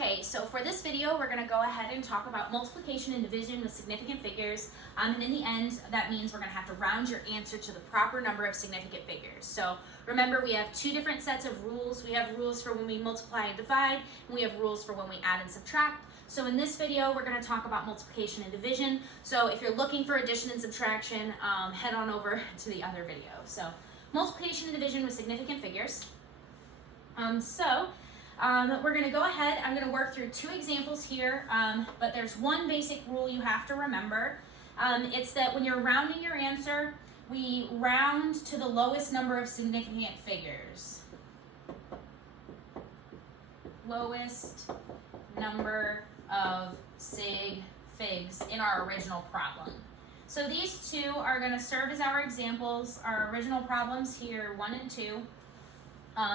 Okay, so for this video, we're going to go ahead and talk about multiplication and division with significant figures. And in the end, that means we're going to have to round your answer to the proper number of significant figures. So remember, we have two different sets of rules. We have rules for when we multiply and divide, and we have rules for when we add and subtract. So in this video, we're going to talk about multiplication and division. So if you're looking for addition and subtraction, head on over to the other video. So multiplication and division with significant figures. We're going to go ahead, I'm going to work through two examples here, but there's one basic rule you have to remember. It's that when you're rounding your answer, we round to the lowest number of significant figures. Lowest number of sig figs in our original problem. So these two are going to serve as our examples, our original problems here, 1 and 2.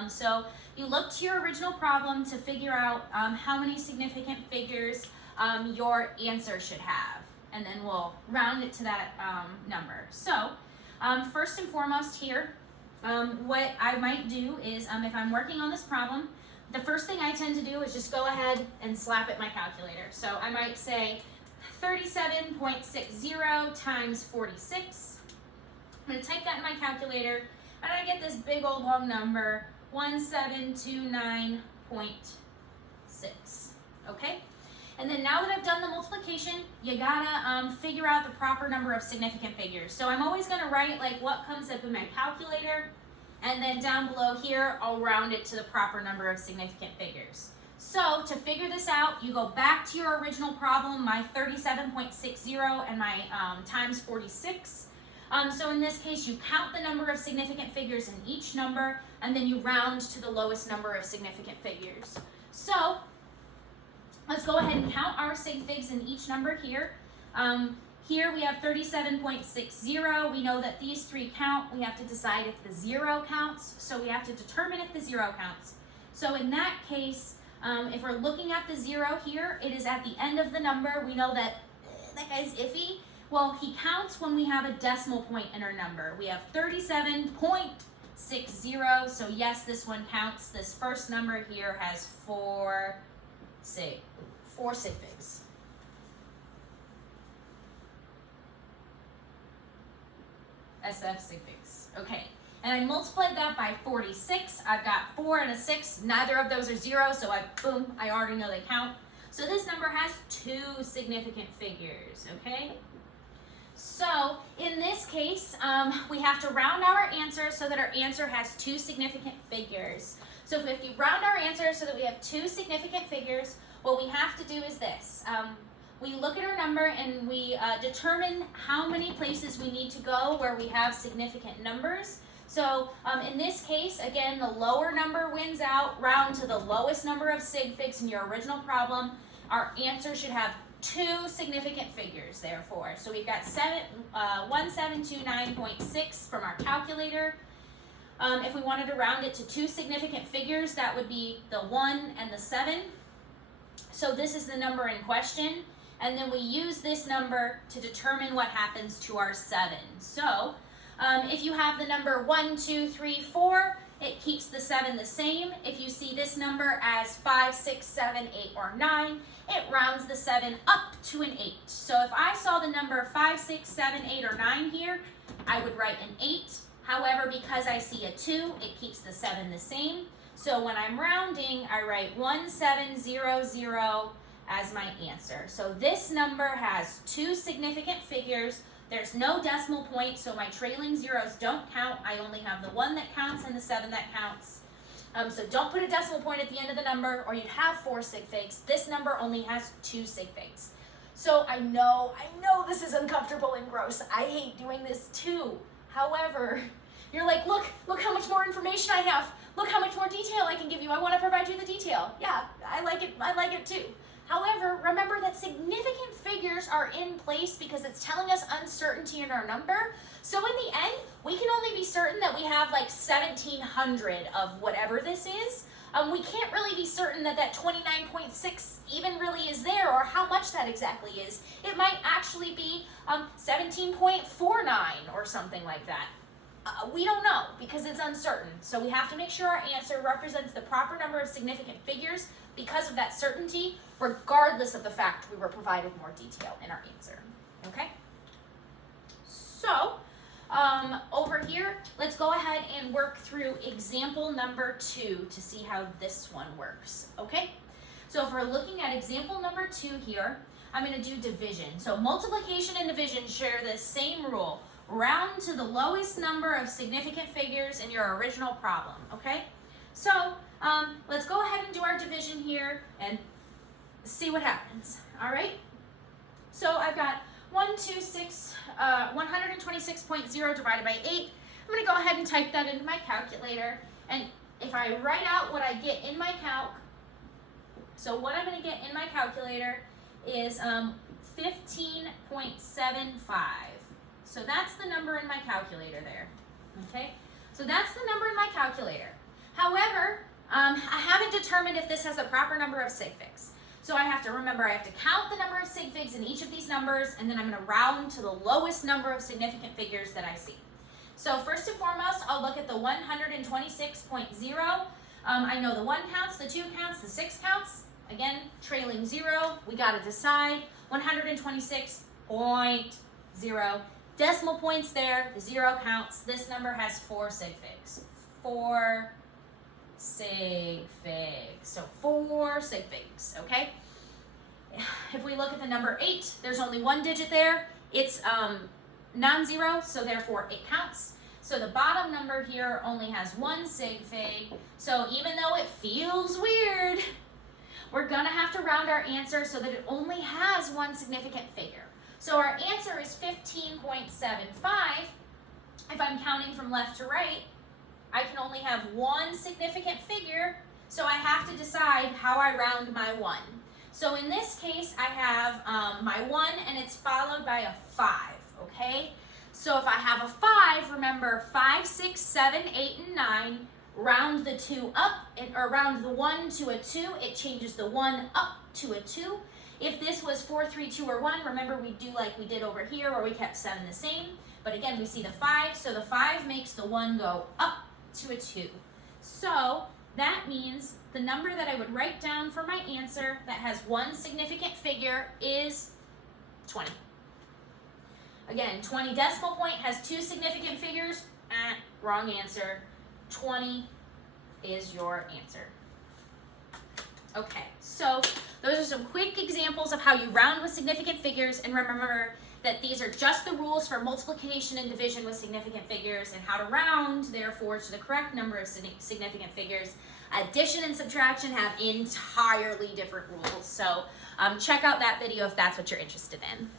So you look to your original problem to figure out how many significant figures your answer should have, and then we'll round it to that number. So first and foremost here, what I might do is if I'm working on this problem, the first thing I tend to do is just go ahead and slap at my calculator. So I might say 37.60 times 46. I'm going to type that in my calculator, and I get this big old long number, 1729.6, okay? And then now that I've done the multiplication, you gotta figure out the proper number of significant figures. So I'm always gonna write like what comes up in my calculator, and then down below here, I'll round it to the proper number of significant figures. So to figure this out, you go back to your original problem, my 37.60 and my times 46. So in this case, you count the number of significant figures in each number, and then you round to the lowest number of significant figures. So let's go ahead and count our sig figs in each number here. Here we have 37.60. We know that these three count. We have to decide if the 0 counts, so we have to determine if the 0 counts. So in that case, if we're looking at the 0 here, it is at the end of the number. We know that that guy's iffy. Well, he counts when we have a decimal point in our number. We have 37.60, so yes, this one counts. This first number here has four sig figs. SF sig figs. Okay, and I multiplied that by 46. I've got 4 and a 6. Neither of those are 0, so I already know they count. So this number has 2 significant figures, okay? So in this case, we have to round our answer so that our answer has 2 significant figures. So if you round our answer so that we have 2 significant figures, what we have to do is this. We look at our number and we determine how many places we need to go where we have significant numbers. So in this case, again, the lower number wins out. Round to the lowest number of sig figs in your original problem. Our answer should have 2 significant figures, therefore. So we've got 1729.6 from our calculator. If we wanted to round it to 2 significant figures, that would be the 1 and the 7. So this is the number in question. And then we use this number to determine what happens to our 7. So if you have the number 1, 2, 3, 4, it keeps the 7 the same. If you see this number as 5, 6, 7, 8, or 9, it rounds the 7 up to an 8. So if I saw the number 5, 6, 7, 8, or 9 here, I would write an 8. However, because I see a 2, it keeps the 7 the same. So when I'm rounding, I write 1700 as my answer. So this number has 2 significant figures. There's no decimal point, so my trailing zeros don't count. I only have the 1 that counts and the 7 that counts. So don't put a decimal point at the end of the number, or you'd have 4 sig figs. This number only has 2 sig figs. So I know this is uncomfortable and gross. I hate doing this too. However, you're like, look how much more information I have. Look how much more detail I can give you. I want to provide you the detail. Yeah, I like it too. However, remember that significant figures are in place because it's telling us uncertainty in our number. So in the end, we can only be certain that we have like 1,700 of whatever this is. We can't really be certain that 29.6 even really is there, or how much that exactly is. It might actually be 17.49 or something like that. We don't know because it's uncertain. So we have to make sure our answer represents the proper number of significant figures because of that certainty, regardless of the fact we were provided more detail in our answer. Okay? So, over here, let's go ahead and work through example number 2 to see how this one works. Okay? So if we're looking at example number 2 here, I'm going to do division. So multiplication and division share the same rule. Round to the lowest number of significant figures in your original problem, okay? So let's go ahead and do our division here and see what happens, all right? So I've got 126.0 divided by 8. I'm going to go ahead and type that into my calculator, and if I write out what I get in my calc, so what I'm going to get in my calculator is 15.75. So that's the number in my calculator there, okay? So that's the number in my calculator. However, I haven't determined if this has the proper number of sig figs. So I have to remember, I have to count the number of sig figs in each of these numbers, and then I'm going to round to the lowest number of significant figures that I see. So first and foremost, I'll look at the 126.0. I know the 1 counts, the 2 counts, the 6 counts. Again, trailing 0, we got to decide. 126.0. Decimal points there, the 0 counts. This number has 4 sig figs. 4 sig figs. So 4 sig figs, okay? If we look at the number 8, there's only 1 digit there. It's non-zero, so therefore it counts. So the bottom number here only has 1 sig fig. So even though it feels weird, we're gonna have to round our answer so that it only has 1 significant figure. So our answer is 15.75. If I'm counting from left to right, I can only have 1 significant figure, so I have to decide how I round my 1. So in this case, I have my 1, and it's followed by a 5, okay? So if I have a 5, remember 5, 6, 7, 8, and 9, round the 2 up, or round the 1 to a 2, it changes the 1 up to a 2. If this was 4, 3, 2, or 1, remember we do like we did over here where we kept 7 the same. But again, we see the 5, so the 5 makes the 1 go up to a 2. So that means the number that I would write down for my answer that has 1 significant figure is 20. Again, 20 decimal point has 2 significant figures. Wrong answer. 20 is your answer. Okay, so those are some quick examples of how you round with significant figures, and remember that these are just the rules for multiplication and division with significant figures and how to round, therefore, to the correct number of significant figures. Addition and subtraction have entirely different rules, so check out that video if that's what you're interested in.